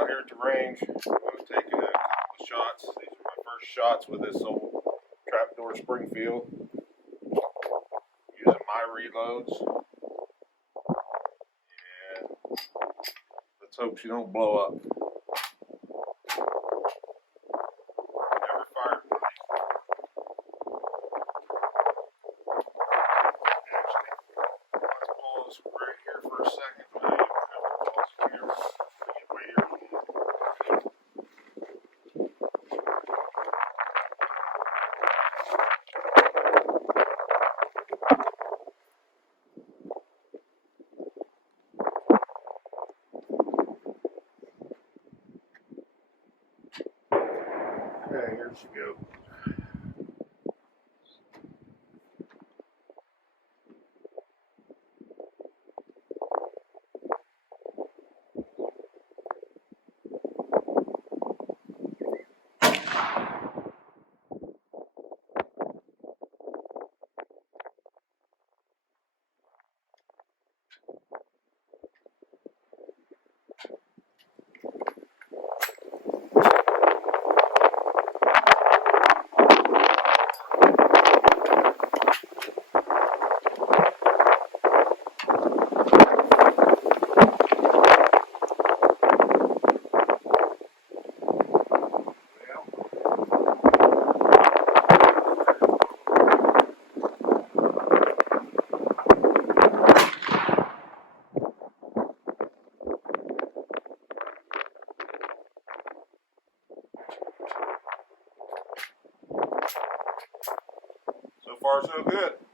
out here at the range. I'm going to take a couple of shots. These are my first shots with this old Trapdoor Springfield. Using my reloads. And let's hope she don't blow up. Never fired one of these. Actually, let's pause right here for a second. Okay, here she goes. So far, so good.